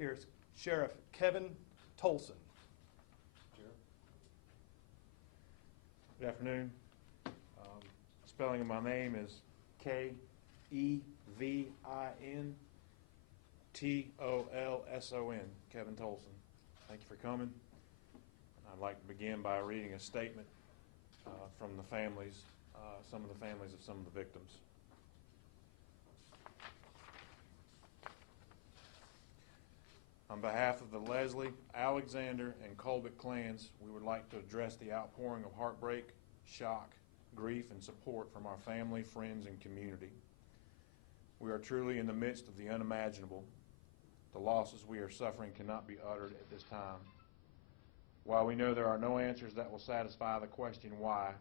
Here's Sheriff Kevin Tolson. Good afternoon. Spelling of my name is K-E-V-I-N-T-O-L-S-O-N, Kevin Tolson. Thank you for coming. I'd like to begin by reading a statement from the families, some of the families of some of the victims. On behalf of the Leslie, Alexander, and Colbert clans, we would like to address the outpouring of heartbreak, shock, grief, and support from our family, friends, and community. We are truly in the midst of the unimaginable. The losses we are suffering cannot be uttered at this time. While we know there are no answers that will satisfy the question why,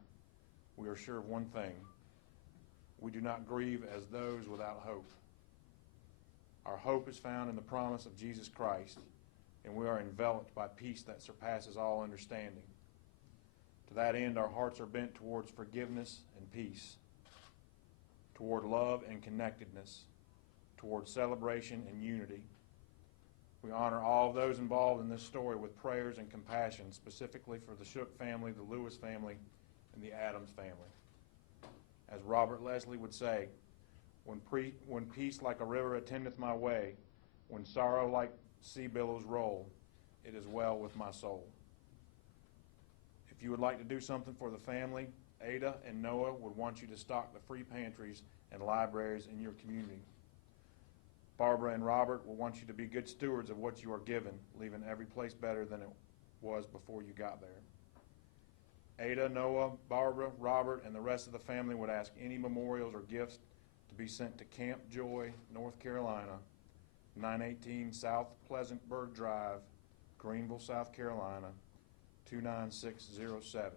we are sure of one thing. We do not grieve as those without hope. Our hope is found in the promise of Jesus Christ, and we are enveloped by peace that surpasses all understanding. To that end, our hearts are bent towards forgiveness and peace, toward love and connectedness, toward celebration and unity. We honor all of those involved in this story with prayers and compassion, specifically for the Shook family, the Lewis family, and the Adams family. As Robert Leslie would say, when peace like a river attendeth my way, when sorrow like sea billows roll, it is well with my soul. If you would like to do something for the family, Ada and Noah would want you to stock the free pantries and libraries in your community. Barbara and Robert will want you to be good stewards of what you are given, leaving every place better than it was before you got there. Ada, Noah, Barbara, Robert, and the rest of the family would ask any memorials or gifts to be sent to Camp Joy, North Carolina, 918 South Pleasantburg Drive, Greenville, South Carolina, 29607,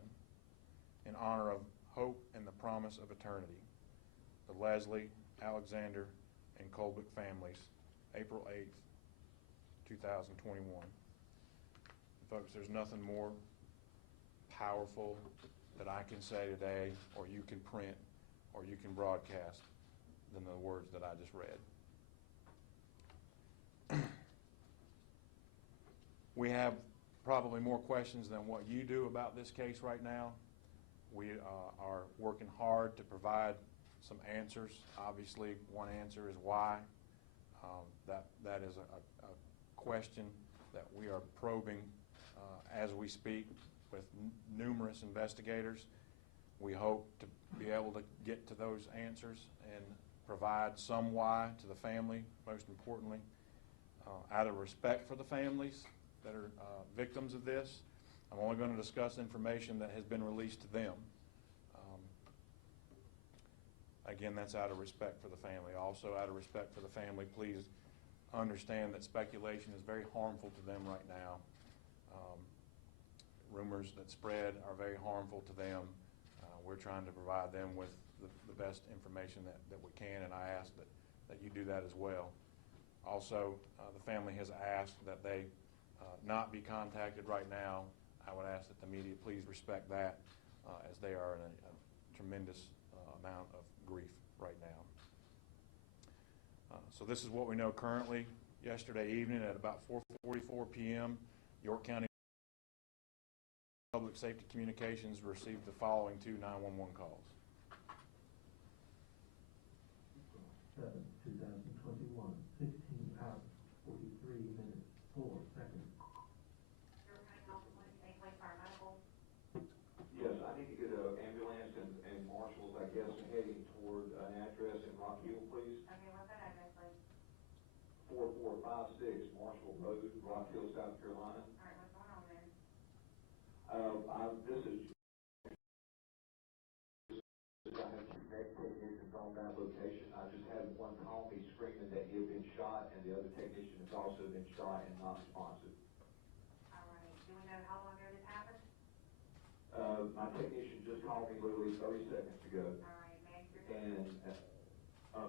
in honor of hope and the promise of eternity. The Leslie, Alexander, and Colbert families, April 8th, 2021. Folks, there's nothing more powerful that I can say today, or you can print, or you can broadcast, than the words that I just read. We have probably more questions than what you do about this case right now. We are working hard to provide some answers. Obviously, one answer is why. That is a question that we are probing as we speak with numerous investigators. We hope to be able to get to those answers and provide some why to the family, most importantly. Out of respect for the families that are victims of this, I'm only going to discuss information that has been released to them. Again, that's out of respect for the family. Also, out of respect for the family, please understand that speculation is very harmful to them right now. Rumors that spread are very harmful to them. We're trying to provide them with the best information that we can, and I ask that you do that as well. Also, the family has asked that they not be contacted right now. I would ask that the media please respect that, as they are in a tremendous amount of grief right now. So this is what we know currently. Yesterday evening at about 4:44 p.m., York County Public Safety Communications received the following two 911 calls. 7/2021, 16 hours, 43 minutes, 4 seconds. Yes, I need to get an ambulance and marshals, I guess, heading toward an address in Rock Hill, please. Okay, what's that address, please? 4456 Marshall Road, Rock Hill, South Carolina. All right, what's going on there? This is, I have two technicians on that location. I just had one call me screaming that he had been shot, and the other technician has also been shot and not responsive. All right, do we know how long ago this happened? My technician just called me literally 30 seconds ago. All right, may I hear your And All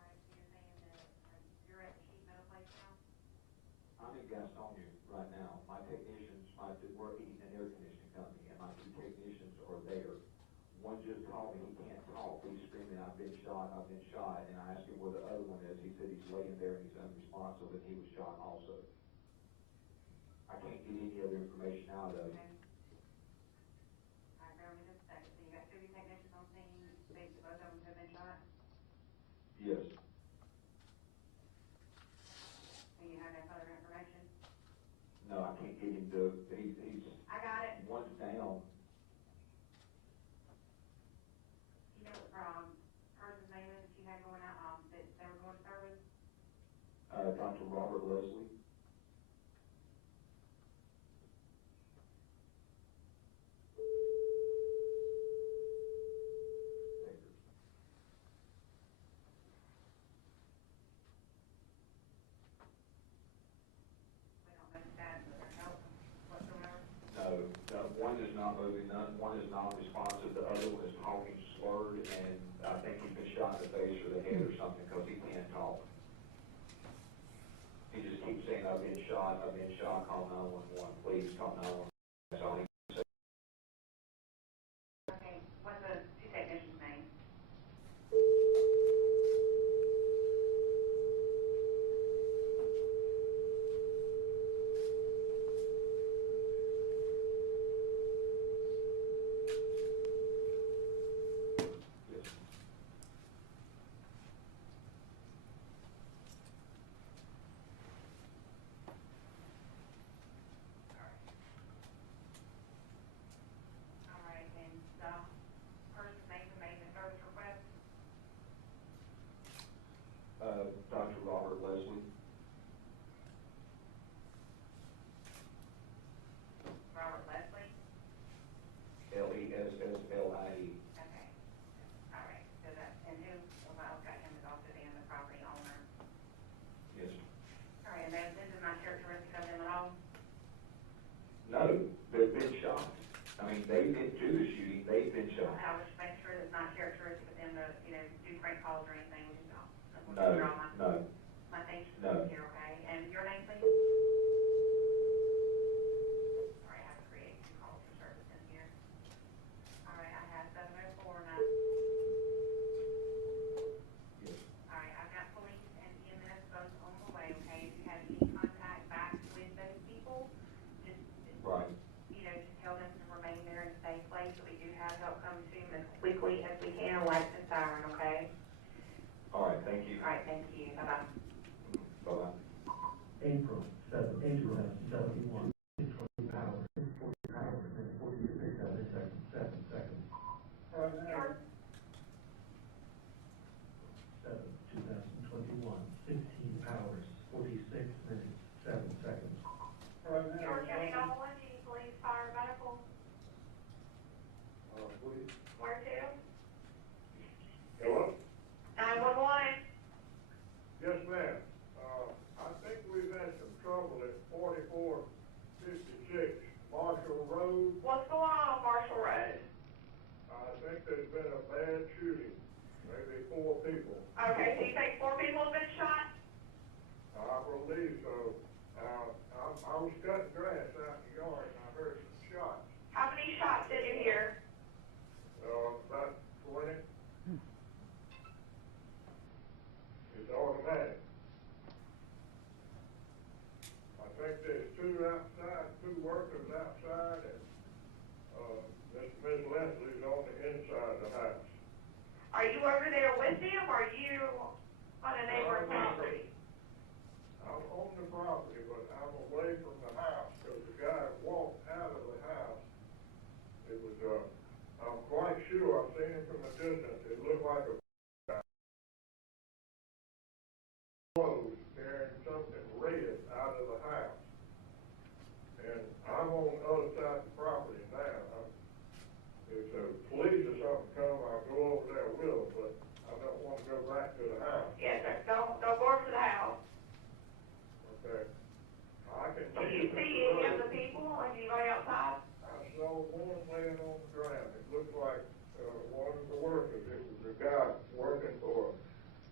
right, so you're saying that you're at the sheet metal place now? I'm in Gastonia right now. My technician one just called me, he can't talk, he's screaming, I've been shot, and I asked him where the other one is, he said he's laying there and he's unresponsive, and he was shot also. I can't get any other information out of him. All right, bear with me just a second. So you got 2 technicians on scene, both of them have been shot? Yes. Do you have that other information? No, I can't get him to, he's, I got it. one's down. You know what, person's name is that you had going out, that they were going to service? Dr. Robert Leslie. We don't know the status of their health whatsoever. No, one is not moving, one is non-responsive, the other one is talking slurred, and I think he's been shot in the face or the head or something, because he can't talk. He just keeps saying, I've been shot, call 911, please call 911. That's all he can say. Okay, what's the 2 technicians' names? Yes. All right, and the person's name who made the service request? Dr. Robert Leslie. Robert Leslie? Leslie. Okay. All right, so that, and who, well, I've got him as also being the property owner. Yes. All right, and this is not characteristic of them at all? No, they've been shot. I mean, they didn't do the shooting, they've been shot. I was just making sure that it's not characteristic of them to, do prank calls or anything, we just don't. No, no. My things No. here, okay? And your name, please? Sorry, I have to create 2 calls for service in here. All right, I have 704 now. Yes. All right, I've got police and EMS both on the way, okay? If you have any contact back with those people, just, Right. just tell them to remain there in a safe place, so we do have help come to them as quickly as we can, lights and siren, okay? All right, thank you. All right, thank you, bye-bye. Bye-bye. April 71, 20 hours, 40 hours, and 46 seconds, 7 seconds. George? 7, 2021, 16 hours, 46 minutes, 7 seconds. George County 911, do you police, fire, medical? Please. Where to? Hello? 911. Yes, ma'am. I think we've had some trouble at 4456 Marshall Road. What's going on Marshall Road? I think there's been a bad shooting, maybe 4 people. Okay, so you think 4 people have been shot? I believe so. I was cutting grass out in the yard and I heard some shots. How many shots did you hear? About 20. It's automatic. I think there's 2 outside, 2 workers outside, and Miss Leslie's on the inside of the house. Are you over there with them, or are you on a neighboring property? I'm on the property, but I'm away from the house, because the guy walked out of the house. It was, I'm quite sure, I've seen him from a distance, it looked like a guy clothes carrying something red out of the house. And I'm on the other side of the property now. If the police or something come, I'll go over there with them, but I don't want to go back to the house. Yes, sir. Don't go over to the house. Okay. I can Did you see any of the people, like anybody outside? I saw one laying on the ground. It looked like one of the workers. It was a guy working for a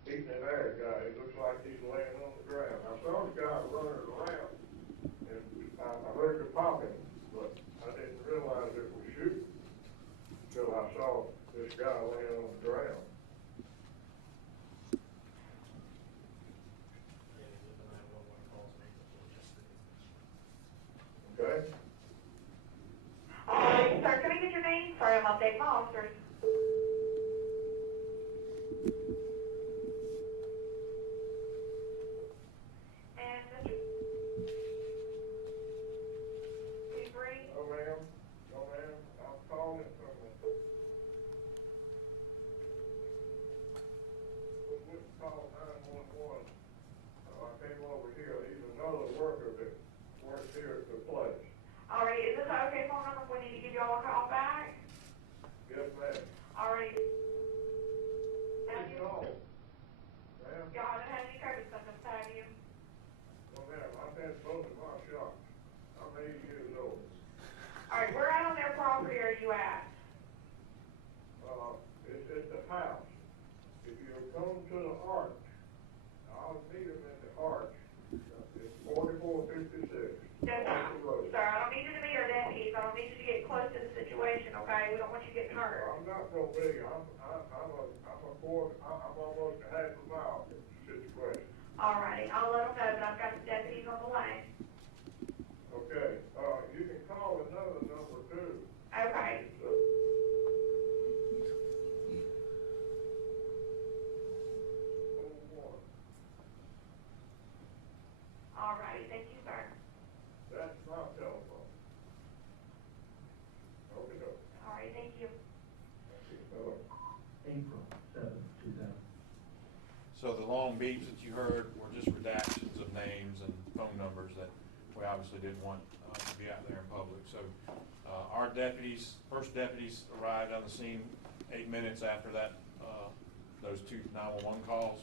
heating and air guy. It looks like he's laying on the ground. I saw the guy running around, and I heard the popping, but I didn't realize it was shooting until I saw this guy laying on the ground. Okay? Sir, can I get your name? Sorry, I'm updating my officers. And Mr. Bree? No, ma'am. No, ma'am. I'm calling from the... We call 911. I came over here. He's another worker that works here at the place. All right, is this an okay phone number if we need to give you all a call back? Yes, ma'am. All right. Have Please you, call. Ma'am? y'all haven't had any COVID symptoms, have you? No, ma'am. I've had both of my shots. I'm 80 years old. All right, where out on their property are you at? It's the house. If you come to the arch, I'll meet him in the arch. It's 4456. Yes, sir, I don't need you to be our deputies. I don't need you to get close to the situation, okay? We don't want you getting hurt. I'm not so big. I'm almost a half a mile from the situation. All righty, I'll let them know that I've got the deputies on the way. Okay, you can call another number too. Okay. All righty, thank you, sir. That's my telephone. Okay, no. All right, thank you. April 7th, 2000. So the long beeps that you heard were just redactions of names and phone numbers that we obviously didn't want to be out there in public. So our deputies, first deputies arrived on the scene 8 minutes after that, those two 911 calls.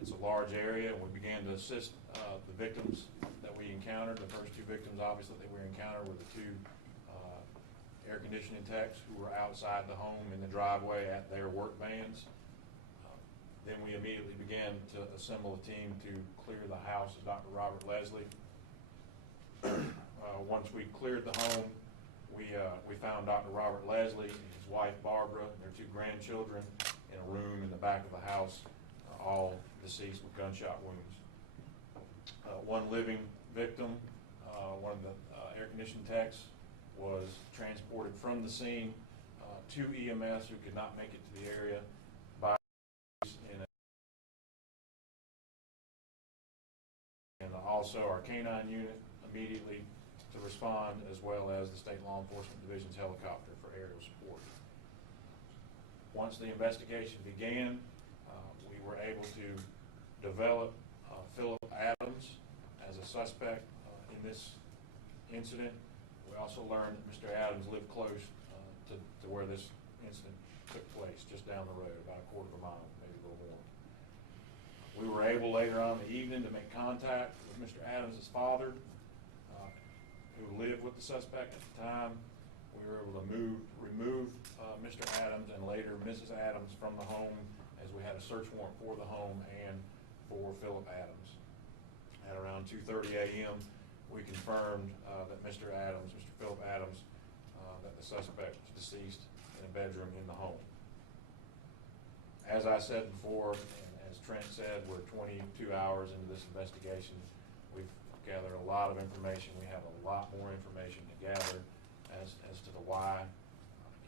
It's a large area, and we began to assist the victims that we encountered. The first two victims, obviously, that we encountered were the two air conditioning techs who were outside the home in the driveway at their work vans. Then we immediately began to assemble a team to clear the house of Dr. Robert Leslie. Once we cleared the home, we found Dr. Robert Leslie and his wife Barbara and their two grandchildren in a room in the back of the house, all deceased with gunshot wounds. One living victim, one of the air conditioning techs, was transported from the scene to EMS, who could not make it to the area, by and also our canine unit immediately to respond, as well as the State Law Enforcement Division's helicopter for aerial support. Once the investigation began, we were able to develop Phillip Adams as a suspect in this incident. We also learned that Mr. Adams lived close to where this incident took place, just down the road, about a quarter of a mile, maybe a little more. We were able later on in the evening to make contact with Mr. Adams' father, who lived with the suspect at the time. We were able to remove Mr. Adams and later Mrs. Adams from the home, as we had a search warrant for the home and for Phillip Adams. At around 2:30 a.m., we confirmed that Mr. Phillip Adams, that the suspect was deceased in a bedroom in the home. As I said before, and as Trent said, we're 22 hours into this investigation. We've gathered a lot of information. We have a lot more information to gather as to the why.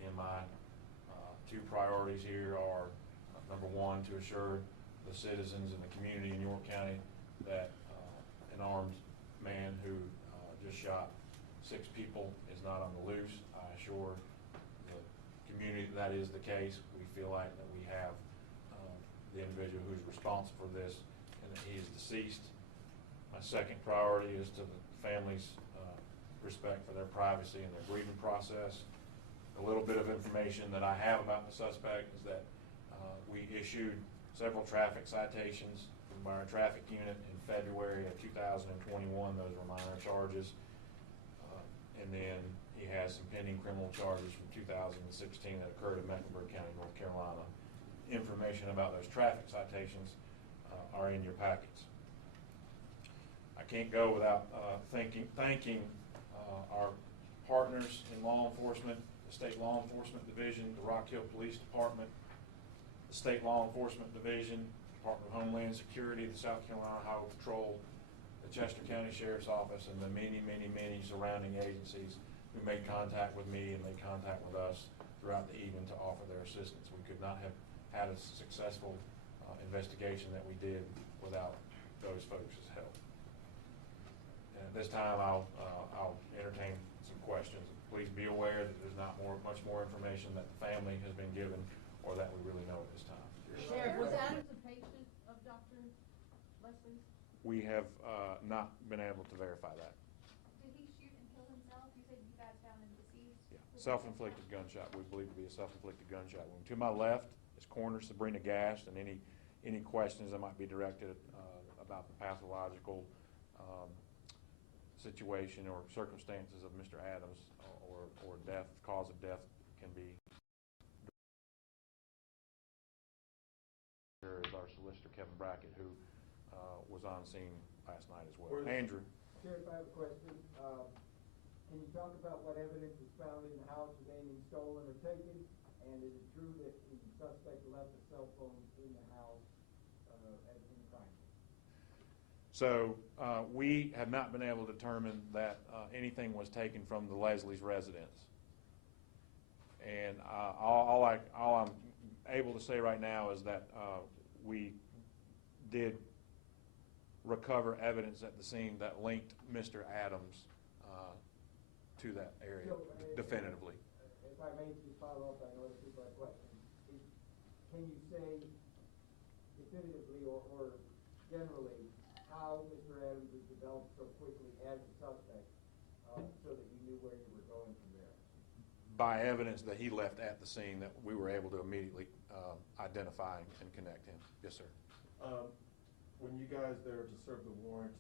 Again, my two priorities here are, number one, to assure the citizens and the community in York County that an armed man who just shot 6 people is not on the loose. I assure the community that is the case. We feel like that we have the individual who's responsible for this and that he is deceased. My second priority is to the family's respect for their privacy and their grieving process. A little bit of information that I have about the suspect is that we issued several traffic citations from our traffic unit in February of 2021. Those were minor charges. And then he has some pending criminal charges from 2016 that occurred in Mecklenburg County, North Carolina. Information about those traffic citations are in your packets. I can't go without thanking our partners in law enforcement, the State Law Enforcement Division, the Rock Hill Police Department, the State Law Enforcement Division, Department of Homeland Security, the South Carolina Highway Patrol, the Chester County Sheriff's Office, and the many, many, many surrounding agencies who made contact with me and made contact with us throughout the evening to offer their assistance. We could not have had a successful investigation that we did without those folks' help. And at this time, I'll entertain some questions. Please be aware that there's not much more information that the family has been given or that we really know at this time. Sheriff, was Adams a patient of Dr. Leslie's? We have not been able to verify that. Did he shoot and kill himself? You said you guys found him deceased? Yeah, self-inflicted gunshot. We believe to be a self-inflicted gunshot wound. To my left is Coroner Sabrina Gast, and any questions that might be directed about the pathological situation or circumstances of Mr. Adams or death, cause of death can be. Here is our solicitor, Kevin Brackett, who was on scene last night as well. Andrew. Sheriff, I have a question. Can you talk about what evidence was found in the house with anything stolen or taken? And is it true that the suspect left a cell phone in the house in the crime scene? So we have not been able to determine that anything was taken from the Leslie's residence. And all I'm able to say right now is that we did recover evidence at the scene that linked Mr. Adams to that area definitively. If I may just follow up, I know other people have questions. Can you say definitively or generally how Mr. Adams was developed so quickly as a suspect so that you knew where you were going from there? By evidence that he left at the scene that we were able to immediately identify and connect him. Yes, sir. When you guys there to serve the warrant,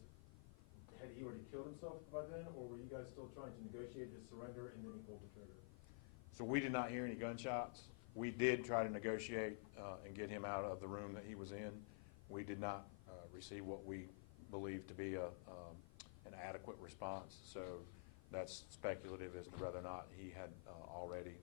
had he already killed himself by then, or were you guys still trying to negotiate his surrender and then he pulled the trigger? So we did not hear any gunshots. We did try to negotiate and get him out of the room that he was in. We did not receive what we believe to be an adequate response. So that's speculative as to whether or not he had already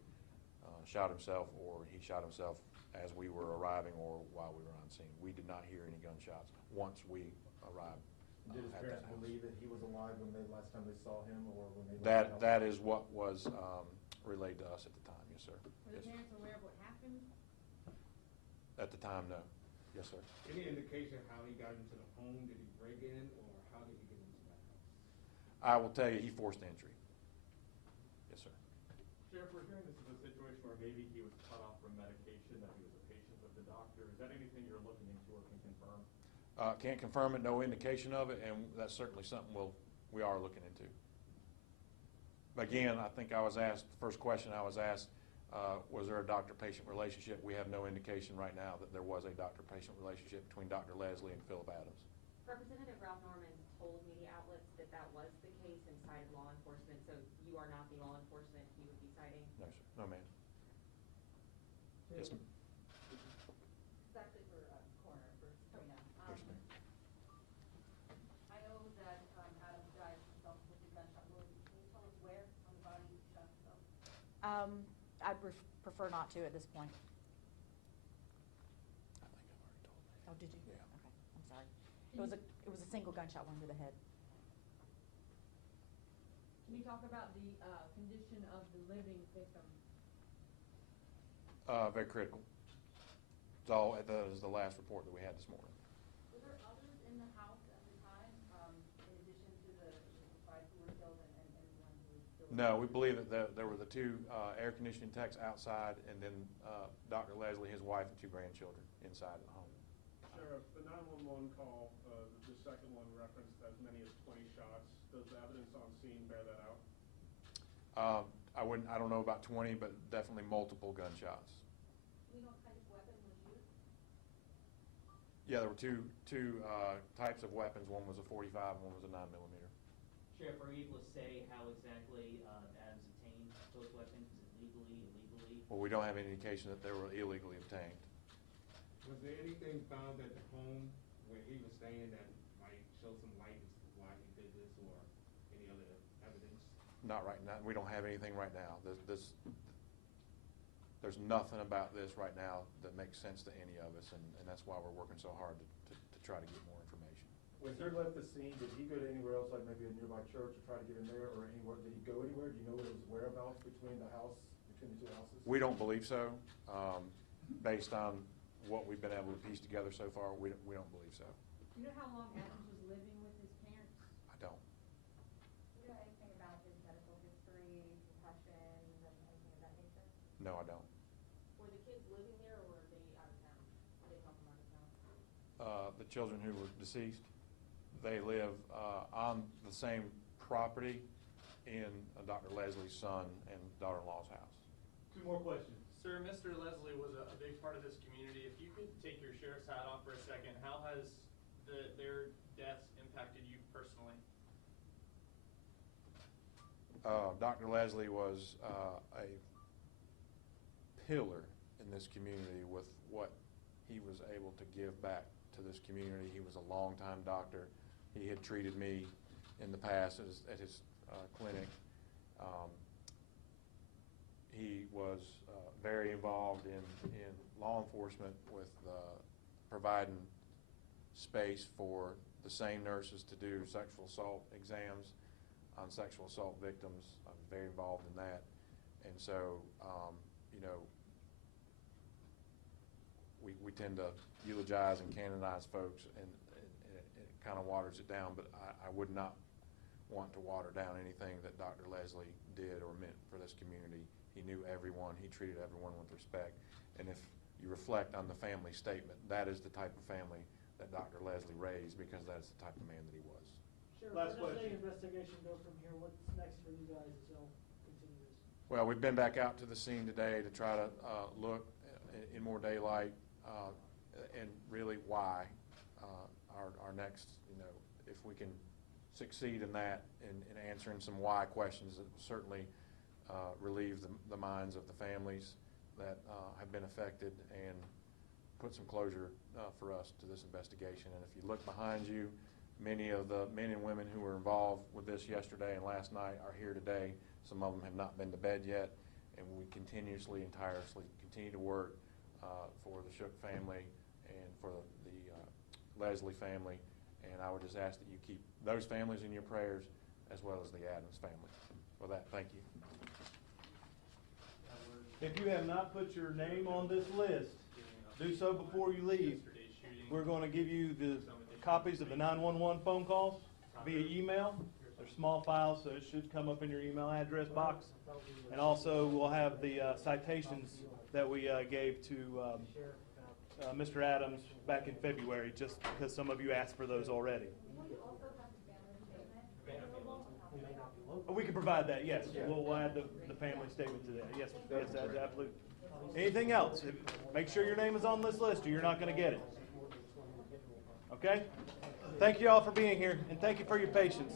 shot himself or he shot himself as we were arriving or while we were on scene. We did not hear any gunshots once we arrived. Did his parents believe that he was alive when last time they saw him, or when they that is what was relayed to us at the time. Yes, sir. Were the parents aware of what happened? At the time, no. Yes, sir. Any indication how he got into the home? Did he break in, or how did he get into that house? I will tell you, he forced entry. Yes, sir. Sheriff, we're hearing this is a situation where maybe he was cut off from medication, that he was a patient of the doctor. Is that anything you're looking into or can confirm? Can't confirm it, no indication of it, and that's certainly something we are looking into. Again, I think I was asked, the first question I was asked, was there a doctor-patient relationship? We have no indication right now that there was a doctor-patient relationship between Dr. Leslie and Phillip Adams. Representative Ralph Norman told media outlets that that was the case and cited law enforcement, so you are not the law enforcement he would be citing? No, sir. No, ma'am. Yes, ma'am. It's actually for coroner, for Sabrina. Yes, ma'am. I know that Adams died from self-inflicted gunshot wound. Can you tell us where on the body he shot himself? I'd prefer not to at this point. I think I've already told you. Oh, did you? Yeah. Okay, I'm sorry. It was a single gunshot wound to the head. Can you talk about the condition of the living victim? Very critical. That is the last report that we had this morning. Were there others in the house at the time, in addition to the 5 who were killed and one who was still? No, we believe that there were the 2 air conditioning techs outside, and then Dr. Leslie, his wife, and 2 grandchildren inside the home. Sheriff, the 911 call, the second one referenced as many as 20 shots. Does the evidence on scene bear that out? I don't know about 20, but definitely multiple gunshots. Do you know what kind of weapon was used? Yeah, there were two types of weapons. One was a .45 and one was a 9mm. Sheriff, are you able to say how exactly Adams obtained those weapons? Is it legally, illegally? Well, we don't have any indication that they were illegally obtained. Was there anything found at the home where he was staying that might show some light as to why he did this or any other evidence? Not right now. We don't have anything right now. there's nothing about this right now that makes sense to any of us, and that's why we're working so hard to try to get more information. When he left the scene, did he go to anywhere else, like maybe a nearby church, to try to get in there, or anywhere? Did he go anywhere? Do you know his whereabouts between the two houses? We don't believe so. Based on what we've been able to piece together so far, we don't believe so. Do you know how long Adams was living with his parents? I don't. Do you know anything about his medical history, concussions, and anything of that nature? No, I don't. Were the kids living there, or were they out of town? Were they from out of town? The children who were deceased, they live on the same property in Dr. Leslie's son and daughter-in-law's house. Two more questions. Sir, Mr. Leslie was a big part of this community. If you could take your sheriff's hat off for a second, how has their deaths impacted you personally? Dr. Leslie was a pillar in this community with what he was able to give back to this community. He was a longtime doctor. He had treated me in the past at his clinic. He was very involved in law enforcement with providing space for the same nurses to do sexual assault exams on sexual assault victims. I was very involved in that. And so, we tend to eulogize and canonize folks, and it kind of waters it down, but I would not want to water down anything that Dr. Leslie did or meant for this community. He knew everyone. He treated everyone with respect. And if you reflect on the family statement, that is the type of family that Dr. Leslie raised, because that's the type of man that he was. Sheriff, Last where does the question. investigation go from here? What's next for you guys as y'all continue this? Well, we've been back out to the scene today to try to look in more daylight and really why our next, if we can succeed in that, in answering some why questions, that will certainly relieve the minds of the families that have been affected and put some closure for us to this investigation. And if you look behind you, many of the men and women who were involved with this yesterday and last night are here today. Some of them have not been to bed yet, and we continuously and tirelessly continue to work for the Shook family and for the Leslie family. And I would just ask that you keep those families in your prayers, as well as the Adams family. With that, thank you. If you have not put your name on this list, do so before you leave. We're going to give you the copies of the 911 phone calls via email. They're small files, so it should come up in your email address box. And also, we'll have the citations that we gave to Mr. Adams back in February, just because some of you asked for those already. We can provide that, yes. We'll add the family statement to that. Yes, absolutely. Anything else? Make sure your name is on this list, or you're not going to get it. Okay? Thank you all for being here, and thank you for your patience.